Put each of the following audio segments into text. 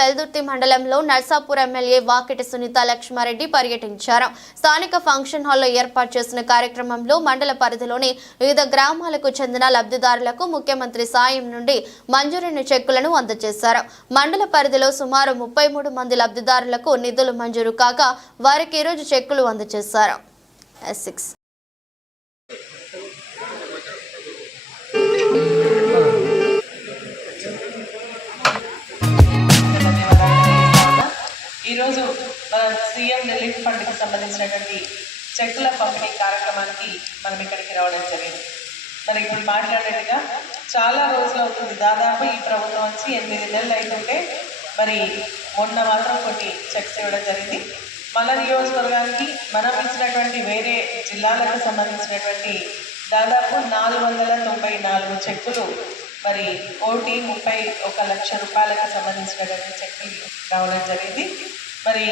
వెల్దుర్తి మండలంలో నర్సాపూర్ ఎమ్మెల్యే వాకిటి సునీత లక్ష్మారెడ్డి పర్యటించారు. స్థానిక ఫంక్షన్ హాల్లో ఏర్పాటు చేసిన కార్యక్రమంలో మండల పరిధిలోని వివిధ గ్రామాలకు చెందిన లబ్ధిదారులకు ముఖ్యమంత్రి సాయం నుండి మంజూరైన చెక్కులను అందజేశారు. మండల పరిధిలో సుమారు 33 మంది లబ్ధిదారులకు నిధులు మంజూరు కాగా వారికి ఈరోజు చెక్కులు అందజేశారు. ఈరోజు మన సీఎం రిలీఫ్ ఫండ్కి సంబంధించినటువంటి చెక్కుల పంపిణీ కార్యక్రమానికి మనం ఇక్కడికి రావడం జరిగింది. మరి ఇప్పుడు మాట్లాడినట్టుగా చాలా రోజులు అవుతుంది, దాదాపు ఈ ప్రభుత్వం వచ్చి 8 నెలలు అవుతుంటే మరి మొన్న మాత్రం కొన్ని చెక్స్ ఇవ్వడం జరిగింది. మన నియోజకవర్గానికి మనం ఇచ్చినటువంటి వేరే జిల్లాలకు సంబంధించినటువంటి దాదాపు 494 చెక్కులు మరి 1,31 లక్ష రూపాయలకు సంబంధించినటువంటి చెక్కులు రావడం జరిగింది. మరి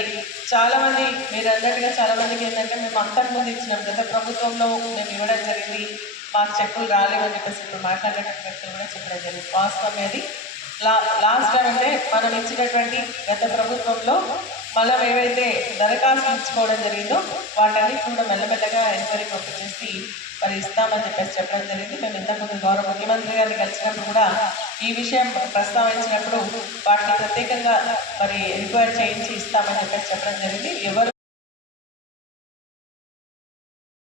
చాలామంది మీరు అన్నట్టుగా చాలామందికి ఏంటంటే మేము అంతకుముందు ఇచ్చినాం, గత ప్రభుత్వంలో మేము ఇవ్వడం జరిగింది, మాకు చెక్కులు రాలేవని చెప్పేసి ఇప్పుడు మాట్లాడినటువంటి వ్యక్తులు కూడా చెప్పడం జరిగింది. వాస్తవం అది లాస్ట్ టైం అంటే మనం ఇచ్చినటువంటి గత ప్రభుత్వంలో మనం ఏవైతే దరఖాస్తులు ఇచ్చుకోవడం జరిగిందో వాటన్నిటి కూడా మెల్లమెల్లగా ఎంక్వైరీ పంపించేసి మరి ఇస్తామని చెప్పేసి చెప్పడం జరిగింది. మేము ఇంతకుముందు గౌరవ ముఖ్యమంత్రి గారిని కలిసినప్పుడు కూడా ఈ విషయం ప్రస్తావించినప్పుడు వాటిని ప్రత్యేకంగా మరి ఎంక్వైరీ చేయించి ఇస్తామని చెప్పేసి చెప్పడం జరిగింది. ఎవరు